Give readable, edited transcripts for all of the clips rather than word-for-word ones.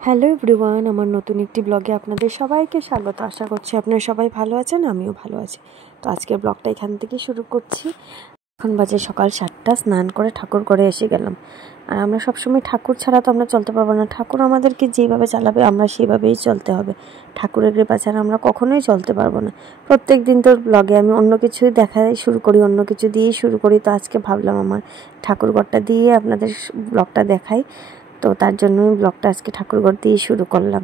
Hello everyone, আমার নতুন একটি ব্লগে আপনাদের সবাইকে স্বাগত। আশা করছি আপনারা সবাই ভালো আছেন, আমিও ভালো আছি। তো আজকের ব্লগটা এখান থেকে শুরু করছি। এখন বাজে সকাল 7টা। স্নান করে ঠাকুর ঘরে এসে গেলাম। আর আমরা সবসময় ঠাকুর ছাড়া তো আমরা চলতে পারবো না। ঠাকুর আমাদেরকে যেভাবে চালাবে আমরা সেভাবেই চলতে হবে। ঠাকুরের কৃপা ছাড়া আমরা কখনোই চলতে পারবো না। প্রত্যেক দিন তোর ব্লগে আমি অন্য কিছুই দেখাই শুরু করি, অন্য কিছু দিয়েই শুরু করি। তো আজকে ভাবলাম আমার ঠাকুর ঘরটা দিয়ে আপনাদের ব্লগটা দেখাই। তো তার জন্যই ব্লগটা আজকে ঠাকুরঘর দিয়ে শুরু করলাম।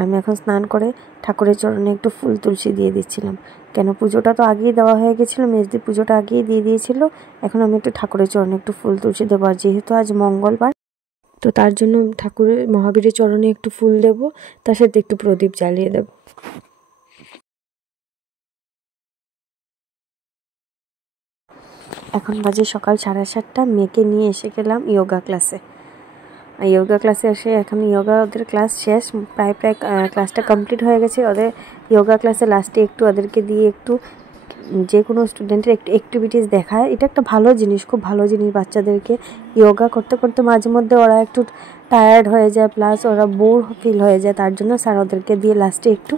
আমি এখন স্নান করে ঠাকুরের চরণে একটু ফুল তুলসী দিয়ে দিচ্ছিলাম। কেন, পুজোটা তো আগেই দেওয়া হয়ে গেছিলো, মেজদি পুজোটা আগেই দিয়ে দিয়েছিল। এখন আমি একটু ঠাকুরের চরণে একটু ফুল তুলসী দেবো। আর যেহেতু আজ মঙ্গলবার, তো তার জন্য ঠাকুরের মহাবীরের চরণে একটু ফুল দেব, তার সাথে একটু প্রদীপ জ্বালিয়ে দেব। এখন বাজে সকাল 7:30। মেয়েকে নিয়ে এসে গেলাম যোগা ক্লাসে। যোগা ক্লাসে এসে এখন ওদের ক্লাস শেষ, প্রায় ক্লাসটা কমপ্লিট হয়ে গেছে। ওদের যোগা ক্লাসে লাস্টে একটু ওদেরকে দিয়ে একটু যে কোনো স্টুডেন্টের একটু অ্যাক্টিভিটিস দেখায়। এটা একটা ভালো জিনিস, খুব ভালো জিনিস। বাচ্চাদেরকে যোগা করতে করতে মাঝে মধ্যে ওরা একটু টায়ার্ড হয়ে যায়, প্লাস ওরা বোর ফিল হয়ে যায়। তার জন্য স্যার ওদেরকে দিয়ে লাস্টে একটু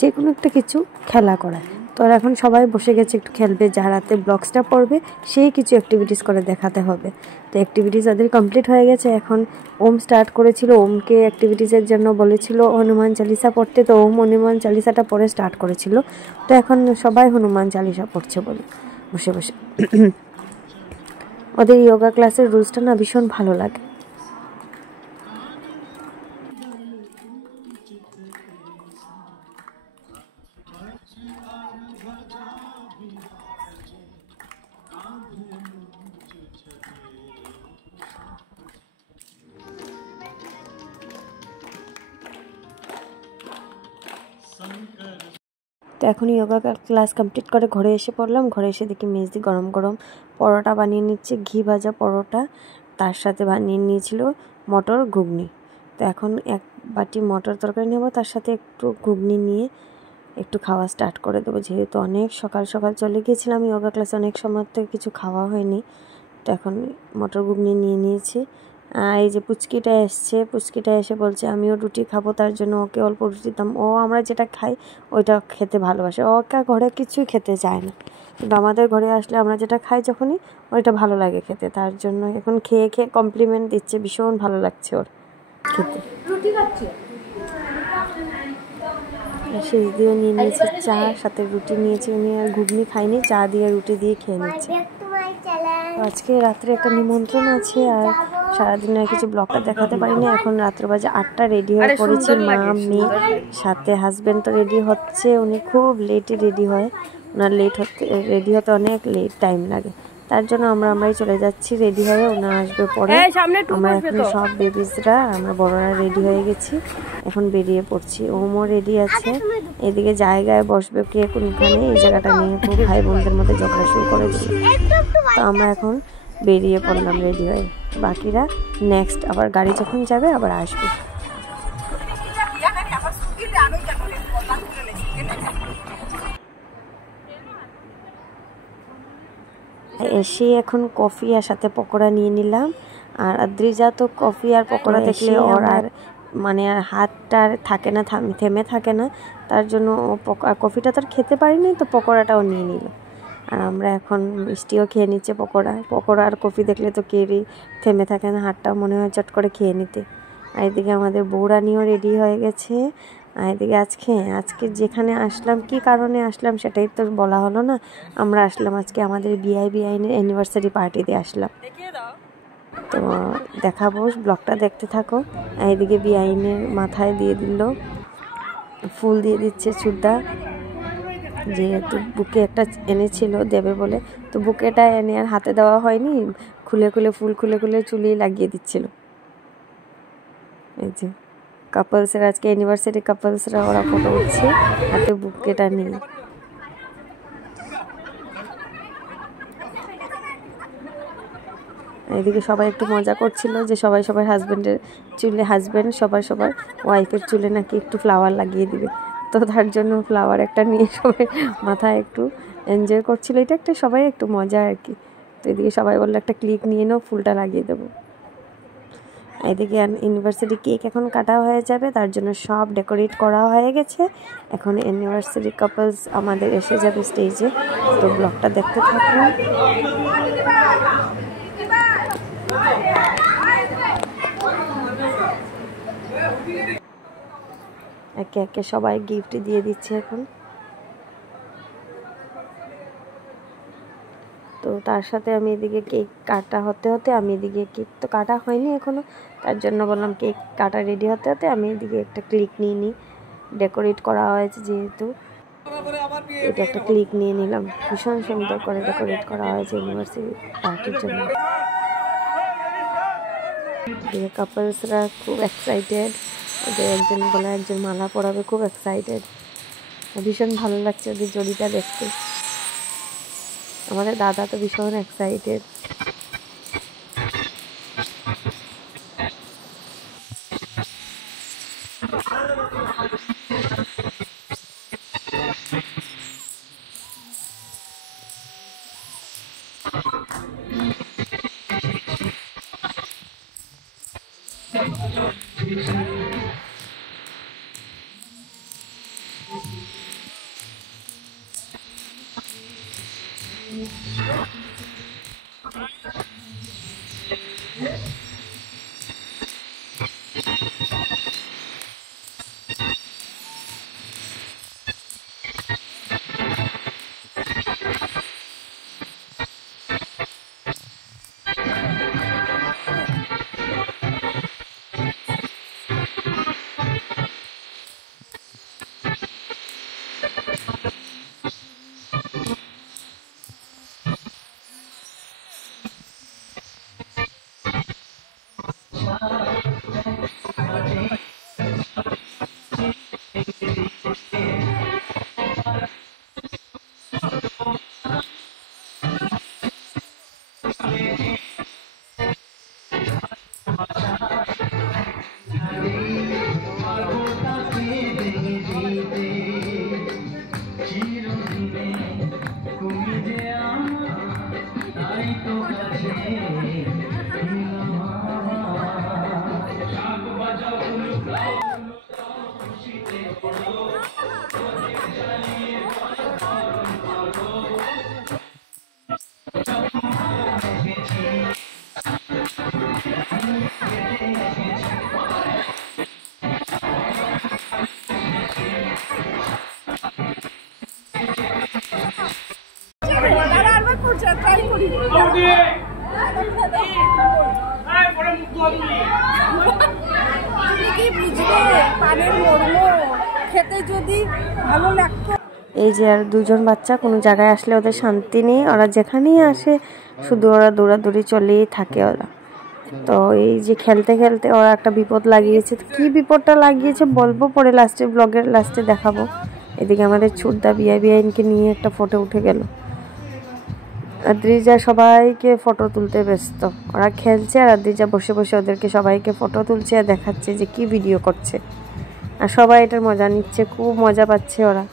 যে কোনো একটা কিছু খেলা করায়। তো আর এখন সবাই বসে গেছে, একটু খেলবে। যার হাতে ব্লগসটা পড়বে সেই কিছু অ্যাক্টিভিটিস করে দেখাতে হবে। তো অ্যাক্টিভিটিস ওদের কমপ্লিট হয়ে গেছে। এখন ওম স্টার্ট করেছিল, ওমকে অ্যাক্টিভিটিসের জন্য বলেছিল হনুমান চালিসা পড়তে। তো ওম হনুমান চালিসাটা পড়ে স্টার্ট করেছিল। তো এখন সবাই হনুমান চালিসা পড়ছে বলে বসে বসে। ওদের যোগা ক্লাসের রুলসটা না ভীষণ ভালো লাগে। তো এখন যোগা ক্লাস কমপ্লিট করে ঘরে এসে পড়লাম। ঘরে এসে দেখি মেজদি গরম গরম পরোটা বানিয়ে নিচ্ছে, ঘি ভাজা পরোটা। তার সাথে বানিয়ে নিয়েছিল মটর ঘুগনি। তো এখন এক বাটি মটর তরকারি নেব, তার সাথে একটু ঘুগনি নিয়ে একটু খাওয়া স্টার্ট করে দেবো। যেহেতু অনেক সকাল সকাল চলে গিয়েছিলাম যোগা ক্লাসে, অনেক সময় থেকে কিছু খাওয়া হয়নি। তো এখন মটর ঘুগনি নিয়ে নিয়েছি। এই যে পুচকিটা এসছে, পুচকিটা এসে বলছে আমিও রুটি খাবো, তার জন্য ওকে অল্প রুটি দিতাম। ও আমরা যেটা খাই ওইটা খেতে ভালোবাসে, ওকে ঘরে কিছুই খেতে চায় না। কিন্তু আমাদের ঘরে আসলে আমরা যেটা খাই যখনই, ওইটা ভালো লাগে খেতে। তার জন্য এখন খেয়ে খেয়ে কমপ্লিমেন্ট দিচ্ছে, ভীষণ ভালো লাগছে ওর খেতে। শেষ দিয়েও নিয়ে নিয়েছে চা, সাথে রুটি নিয়েছে। উনি আর ঘুগনি খাইনি, চা দিয়ে রুটি দিয়ে খেয়ে নিচ্ছে। আজকে রাত্রে একটা নিমন্ত্রণ আছে, আর সারাদিন আর কিছু ব্লগটা দেখাতে পারিনি। এখন রাত্র বাজে 8টা, রেডি হয়ে পড়েছি মা মেয়ে, সাথে হাজব্যান্ড তো রেডি হচ্ছে। উনি খুব লেটে রেডি হয়, ওনার রেডি হতে অনেক লেট টাইম লাগে। তার জন্য আমরাই চলে যাচ্ছি রেডি হয়ে। ওনার আসবে পরে। আমরা এখন সব বেবিসরা, আমরা বড়রা রেডি হয়ে গেছি, এখন বেরিয়ে পড়ছি। ওমও রেডি আছে। এদিকে জায়গায় বসবে কে কোনখানে, এই জায়গাটা নিয়ে খুব ভাই বোনদের মধ্যে ঝগড়া শুরু করে দিল। তো আমরা এখন বেরিয়ে পড়লাম রেডি হয়ে। বাকিরা নেক্সট আবার গাড়ি যখন যাবে আবার আসবে। এসে এখন কফি আর সাথে পকোড়া নিয়ে নিলাম। আর আদ্রিজা তো কফি আর পকোড়া দেখলে ওর আর মানে আর হাতটা থাকে না, থেমে থাকে না। তার জন্য ও কফিটা তো আর খেতে পারিনি, তো পকোড়াটাও নিয়ে নিল। আর আমরা এখন মিষ্টিও খেয়ে নিচ্ছে। পকোড়া আর কফি দেখলে তো কেউই থেমে থাকে না, হাতটাও মনে হয় চট করে খেয়ে নিতে। আর এদিকে আমাদের বৌরানিও রেডি হয়ে গেছে। আর এদিকে আজকে যেখানে আসলাম, কি কারণে আসলাম সেটাই তো বলা হলো না। আমরা আসলাম আজকে আমাদের বিআইনের অ্যানিভার্সারি পার্টিতে আসলাম। তো দেখাবো, ব্লগটা দেখতে থাকো। এদিকে বিআইনের মাথায় দিয়ে দিল ফুল, দিয়ে দিচ্ছে চুড়দা। যেহেতু বুকে একটা এনেছিল দেবে বলে, তো বুকেটা এনে আর হাতে দেওয়া হয়নি, ফুল খুলে চুলি লাগিয়ে দিচ্ছিল। এই যে কাপলসের আজকে অ্যানিভার্সারি, কাপলসরা ওরা ফটো উঠছে হাতে বুকেটা নিয়ে। এদিকে সবাই একটু মজা করছিল যে সবাই হাজব্যান্ডের চুলে, সবার ওয়াইফের চুলে নাকি একটু ফ্লাওয়ার লাগিয়ে দিবে। তো তার জন্য ফ্লাওয়ার একটা নিয়ে সবাই মাথায় একটু এনজয় করছিল। এটা একটা সবাই একটু মজা আর কি। তো এদিকে সবাই বললো একটা ক্লিক নিয়ে নাও, ফুলটা লাগিয়ে দেবো। এদিকে অ্যানিভার্সারি কেক এখন কাটা হয়ে যাবে, তার জন্য সব ডেকোরেট করা হয়ে গেছে। এখন অ্যানিভার্সারি কাপলস আমাদের এসে যাবে স্টেজে। তো ব্লগটা দেখতে থাকুন। একে একে সবাই গিফট দিয়ে দিচ্ছে এখন। তো তার সাথে আমি এদিকে কেক কাটা হতে হতে আমি এদিকে কেক তো কাটা হয়নি এখনো, তার জন্য বললাম কেক কাটা রেডি হতে হতে আমি এদিকে একটা ক্লিক নিয়ে নিই। ডেকোরেট করা হয়েছে যেহেতু, এটা একটা ক্লিক নিয়ে নিলাম। ভীষণ সুন্দর করে ডেকোরেট করা হয়েছে ইউনিভার্সিটি পার্টির জন্য। কাপলসরা খুব এক্সাইটেড, ওদের একজন গলায় একজন মালা পরাবে, খুব এক্সাইটেড। ভীষণ ভালো লাগছে ওদের জড়িটা দেখতে। আমাদের দাদা তো ভীষণ এক্সাইটেড। এই যে আর দুজন বাচ্চা কোনো জায়গায় আসলে ওদের শান্তি নেই, ওরা যেখানেই আসে শুধু ওরা দৌড়াদৌড়ি চলেই থাকে ওরা। তো এই যে খেলতে খেলতে ওরা একটা বিপদ লাগিয়েছে, কি বিপদটা লাগিয়েছে বলবো পরে লাস্টে, ব্লগের লাস্টে দেখাবো। এদিকে আমাদের ছুটদা বিআইনকে নিয়ে একটা ফটো উঠে গেল। আদ্রিজা সবাইকে ফটো তুলতে ব্যস্ত, ওরা খেলছে আর আদ্রিজা বসে বসে ওদেরকে সবাইকে ফটো তুলছে আর দেখাচ্ছে যে কি ভিডিও করছে, আর সবাই এটার মজা নিচ্ছে, খুব মজা পাচ্ছে ওরা।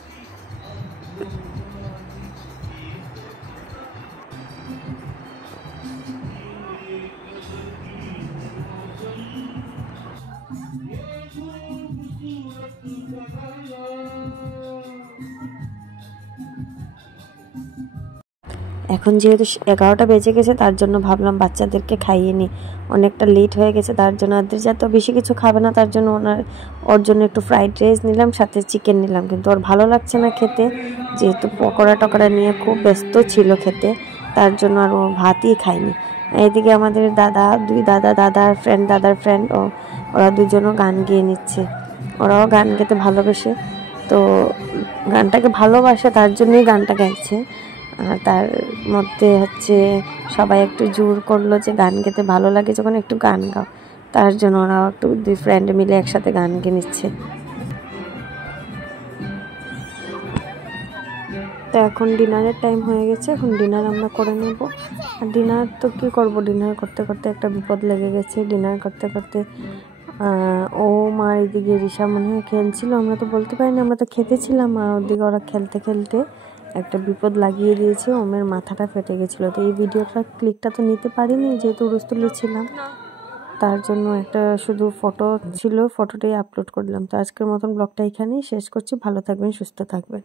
এখন যেহেতু 11টা বেজে গেছে, তার জন্য ভাবলাম বাচ্চাদেরকে খাইয়ে নিই, অনেকটা লেট হয়ে গেছে। তার জন্য আদ্রিজা তো বেশি কিছু খাবে না, তার জন্য ওর জন্য একটু ফ্রাইড রাইস নিলাম, সাথে চিকেন নিলাম। কিন্তু ওর ভালো লাগছে না খেতে, যেহেতু পকোড়া টকোড়া নিয়ে খুব ব্যস্ত ছিল খেতে, তার জন্য আর ও ভাতই খায়নি। এদিকে আমাদের দুই দাদার ফ্রেন্ড ওরা দুজনও গান গেয়ে নিচ্ছে। ওরাও গান গেতে ভালোবাসে, তো গানটাকে ভালোবাসে তার জন্যই গানটা গাইছে। তার মধ্যে সবাই একটু জোর করলো যে গান গেতে ভালো লাগে যখন একটু গান গাও, তার জন্য ওরাও একটু দুই ফ্রেন্ড মিলে একসাথে গান গেয়ে নিচ্ছে। তো এখন ডিনারের টাইম হয়ে গেছে, এখন ডিনার আমরা করে নেব। আর ডিনার তো কী করবো, ডিনার করতে করতে একটা বিপদ লেগে গেছে। ডিনার করতে করতে ও মা এদিকে রিশা মনে হয় খেলছিল, আমরা তো বলতে পারিনি, আমরা তো খেতেছিলাম। আর ওদিকে ওরা খেলতে খেলতে একটা বিপদ লাগিয়ে দিয়েছে, ওমের মাথাটা ফেটে গেছিলো। তো এই ভিডিওটা ক্লিকটা তো নিতে পারিনি যেহেতু রুস্তুলি ছিলাম। তার জন্য একটা শুধু ফটো ছিল, ফটোটাই আপলোড করলাম। তো আজকের মতন ব্লগটা এখানেই শেষ করছি। ভালো থাকবেন, সুস্থ থাকবেন।